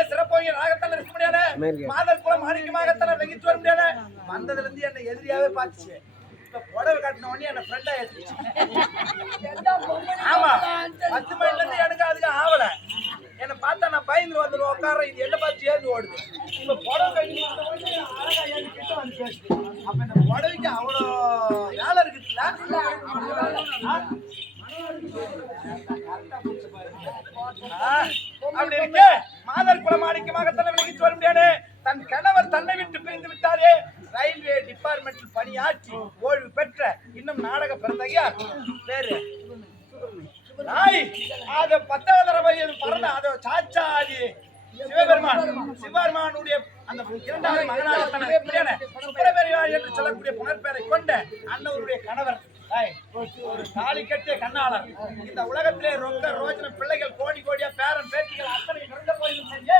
குடும்பத்திலே சிறப்பாக நாகத்தால இருக்க முடியாது. மாதர் குலம் மாணிக்கமாகத்தால வெங்கிட்டு வர முடியாது. வந்ததுல இருந்து என்ன எதிரியாவே பாத்துச்சு. இப்ப புடவை கட்டின உடனே என்ன ஃப்ரெண்டா ஏத்துச்சு. ஆமா 10 மணில இருந்து எனக்கு அதுக்கு ஆவல. என்ன பார்த்தா நான் பயந்து வந்து உட்கார இது என்ன பார்த்து ஏந்து ஓடுது. இப்ப புடவை கட்டி அழகா ஏறி கிட்ட வந்து பேசுது. அப்ப இந்த புடவைக்கு அவ்வளோ வேலை இருக்குல்ல. அப்படி இருக்கு. மாதர் குலமாணிக்கமாகத்தான விலகிட்டு வர முடியாது. தன் கணவர் தன்னை விட்டு பிரிந்து விட்டாரே. ரயில்வே டிபார்ட்மெண்டில் பணியாற்றி ஓய்வு பெற்ற இன்னும் நாடக பிறந்தகையா பேரு அது 10வது தடவை பறந்த அது சாச்சாதி சிவபெருமானுடைய அந்த 2வது மகனாக சுப்பிரமணியன் என்று சொல்லக்கூடிய புனர்பெயரை கொண்ட அண்ணவருடைய கணவர் ஒரு தாலி கட்டிய கண்ணாளர். இந்த உலகத்திலே ரொக்க ரோஜன பிள்ளைகள் கோடி கோடியா பேரன் பேத்திகள் அத்தனை நொந்த போயிலும் செஞ்சு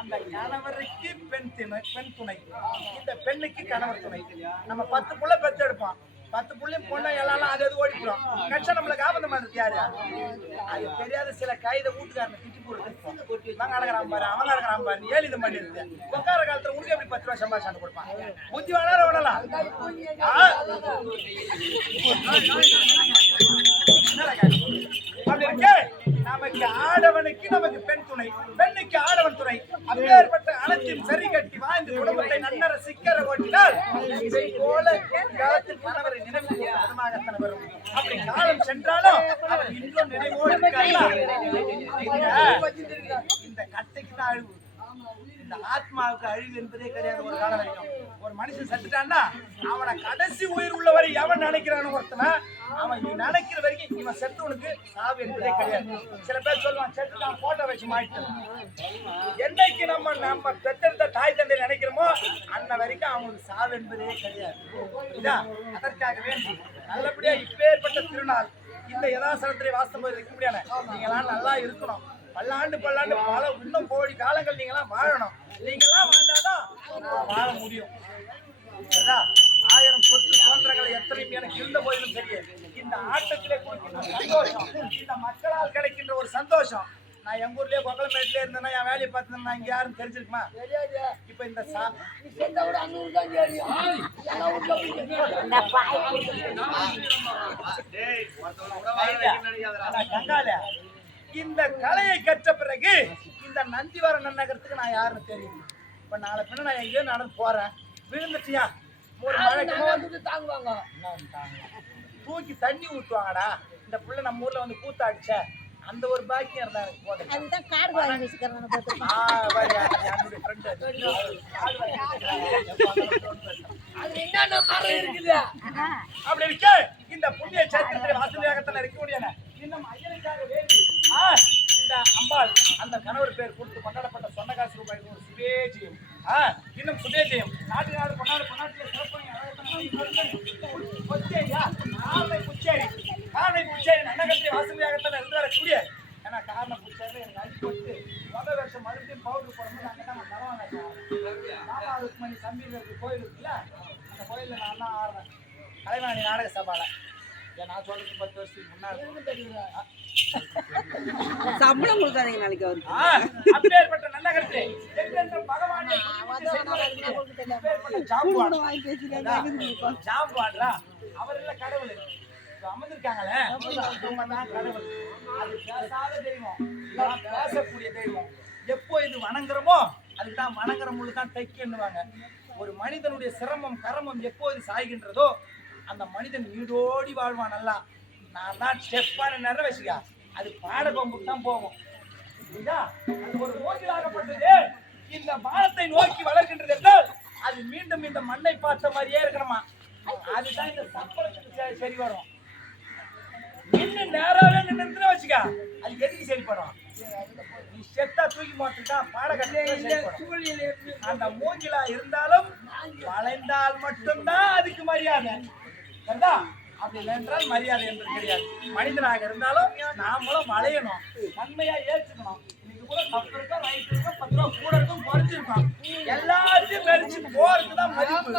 அந்த கணவருக்கு பெண் துணை, இந்த பெண்ணுக்கு கணவர் துணை. நம்ம 10 புள்ள பெற்று எடுப்போம். 10 புள்ளையும் பொண்ணை எல்லாம் அது ஓடிக்கிறோம். கட்சம் நம்மளுக்கு ஆபந்தமா இருக்கு. யாரு அது தெரியாத சில கைத வீட்டுக்காரனை திட்டி போட்டு இவங்க அழகிறான் பாரு அவன் அழகிறான் பாரு ஏழு இது பண்ணி இருக்கு. உட்கார காலத்துல உங்களுக்கு எப்படி 10 ரூபா சம்பாதிச்சு கொடுப்பான். புத்தி வேணாலும் விடலாம். அப்படி இருக்கு. நமக்கு ஆடவனுக்கு நமக்கு பெண் துணை, பெண்ணுக்கு ஆடவன் துணை. அப்பேற்பட்ட அனைத்தையும் சரி கட்டி வாழ்ந்து குடும்பத்தை நன்னர சிக்கர ஓட்டினால் இதை போல காலத்தில் கணவரை நினைவு விதமாகத்தான் வரும். அப்படி காலம் சென்றாலும் அவர் இன்னும் நினைவோடு இருக்காங்க. இந்த கட்டைக்கு தான் அழிவு. இந்த ஆத்மாவுக்கு அழிவு என்பதே கிடையாது. ஒரு காலம் வரைக்கும் ஒரு மனுஷன் செத்துட்டான்னா அவனை கடைசி உயிர் உள்ளவரை எவன் நினைக்கிறான்னு ஒருத்தன அவன் நினைக்கிற வரைக்கும் இவன் செத்தவனுக்கு சாவு என்பதே கிடையாது. சில பேர் சொல்லுவான் செத்துட்டான் போட்டோ வச்சு மாட்டேன். என்னைக்கு நம்ம பெற்றெடுத்த தாய் தந்தை நினைக்கிறோமோ அன்ன வரைக்கும் அவங்களுக்கு சாவு என்பதே கிடையாது. அதற்காக வேண்டி நல்லபடியா இப்பேற்பட்ட திருநாள் இந்த யதாசனத்திலே வாசம் போய் இருக்க முடியாது. நீங்களாம் நல்லா இருக்கணும். பல்லாண்டு பல இன்னும் கோடி காலங்கள் நீங்களாம் வாழணும். நீங்களாம் வாழ்ந்தாதான் வாழ முடியும். 1000 சொத்து சுதந்திரங்களை எத்தனையும் எனக்கு இருந்த போதிலும் சரி இந்த ஆட்டத்திலே கொடுக்கின்ற சந்தோஷம், இந்த மக்களால் கிடைக்கின்ற ஒரு சந்தோஷம். நான் எங்க ஊர்லயே கொக்கலமேட்ல இருந்தேன்னா என் வேலையை பார்த்துருந்தேன். இங்க யாரும் தெரிஞ்சிருக்குமா? இப்ப இந்த கங்கால இந்த கலையை கற்ற பிறகு இந்த நந்திவரம் நகரத்துக்கு நான் யாருன்னு தெரியும். இப்ப நாளை பின்ன நான் எங்கேயோ நடந்து போறேன் விழுந்துட்டியா ஒரு மழை தாங்குவாங்க தூக்கி தண்ணி ஊற்றுவாங்கடா. இந்த பிள்ளை நம்ம ஊர்ல வந்து கூத்தாடிச்ச அந்த ஒரு பாக்கியம் இருந்தா எனக்கு போதும். அப்படி இருக்கு. இந்த புண்ணிய சேத்திரத்திலே வாசலியாகத்தான் இருக்க முடியாது. இன்னும் ஐயனுக்காக வேண்டி இந்த அம்பாள் அந்த கணவர் பேர் கொடுத்து கொண்டாடப்பட்ட சொன்னகாசு ரூபாய் சுதேஜியம். இன்னும் சுதேஜியம் நாட்டு நாடு கொண்டாடு கொண்டாட்டிய காரணை புச்சேரி அன்னகத்திலே வாசலியாகத்தான் இருந்து வரக்கூடிய. ஏன்னா காரண புச்சேரியில் எனக்கு அடிப்பட்டு முதல் வருஷம் மறுபடியும் பவுடர் போடும்போது அங்கே தான் நான் தரவாங்க. ராமாருக்மணி சம்பீர் கோயில் இருக்குல்ல அந்த கோயிலில் நான் தான் ஆடுறேன் கலைவாணி நாடக சபால. நான் சொல்றது 10 வருஷத்துக்கு முன்னாடி சம்பளம் கொடுக்காதீங்க நாளைக்கு அவருக்கு. அப்பேற்பட்ட நல்ல கருத்து பகவானே அவர் இல்ல கடவுள் அமர்ந்திருக்காங்களே கடவுள். அது பேசாத தெய்வம், பேசக்கூடிய தெய்வம். எப்போ இது வணங்குறமோ அதுதான் வணங்குற முழு தான் தைக்குன்னுவாங்க. ஒரு மனிதனுடைய சிரமம் கரமம் எப்போது சாய்கின்றதோ அந்த மனிதன் நீடோடி வாழ்வான். நல்லா நான் தான் ஸ்டெப்பான நேரம் வச்சுக்கா அது பாட கொம்புக்கு தான் போகும். அது ஒரு நோக்கிலாகப்பட்டது இந்த வானத்தை நோக்கி வளர்க்கின்றது என்றால் அது மீண்டும் இந்த மண்ணை பார்த்த மாதிரியே இருக்கணுமா. அதுதான் இந்த சப்பளத்துக்கு சரி வரும். நின்று நேராவே நின்று வச்சுக்கா அது எதுக்கு சரிப்படும். நீ செத்தா தூக்கி போட்டுதான் பாடகத்தை அந்த மூங்கிலா இருந்தாலும் வளைந்தால் மட்டும்தான் அதுக்கு மரியாதை. அப்படி என்றால் மரியாதை என்பது கிடையாது. மனிதனாக இருந்தாலும் நாமளும் வளையணும், நன்மையா ஏற்றுக்கணும். இன்னைக்கு கூட 10 இருக்கா ரைட் இருக்கா 10 ரூபா கூட இருக்கும் குறைச்சிருக்கோம். எல்லாத்தையும் மெரிச்சு போறதுக்கு தான் மதிப்பு.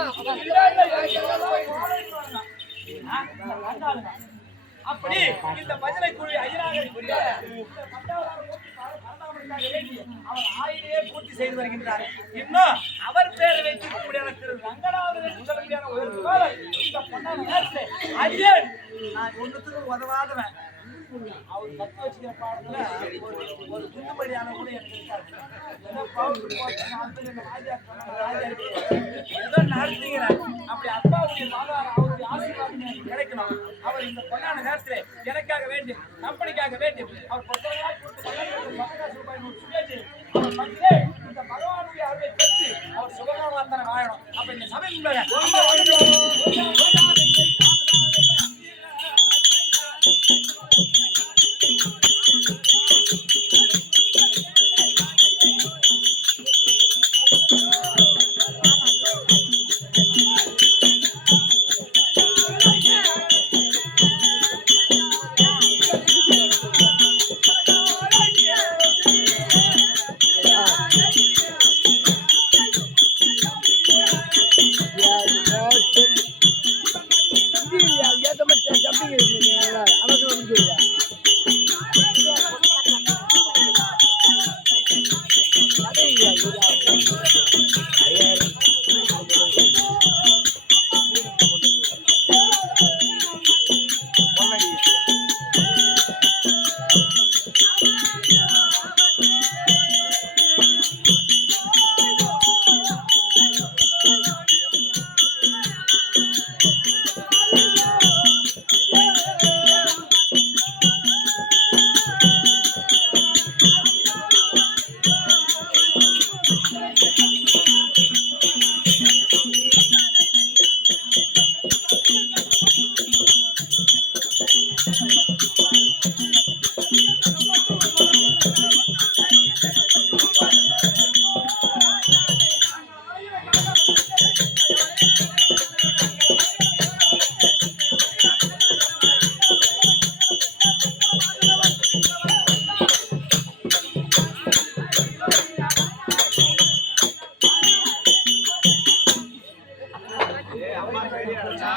அப்படி இந்த பஜனை குழு ஐயனாக அதற்காக வேண்டி அவர் ஆயிலே பூர்த்தி செய்து வருகின்றார். இன்னும் அவர் பேரை வைத்திருக்க முடியாத திரு ரங்கநாதன் என்று சொல்ல முடியாத ஒரு இந்த பொண்ணான நேரத்தில் ஐயன் நான் ஒன்றுத்துக்கு உதவாதவன். அவர் கத்து வச்சுக்கிற பாடத்துல ஒரு குத்துப்படியான கூட எனக்கு இருக்காது. ஏதோ நடத்துகிறேன் அப்படி அப்பாவுடைய அவருடைய ஆசீர்வாதம் எனக்கு கிடைக்கணும். அவர் இந்த பொண்ணான நேரத்தில் எனக்காக வேண்டி கம்பெனிக்காக வேண்டி அவர் 10,000 ரூபாய் சுயேஜி அவர் வந்து இந்த பகவானுடைய அருளை பெற்று அவர் சுகமானத்தனை வாழணும். அப்ப இந்த சபை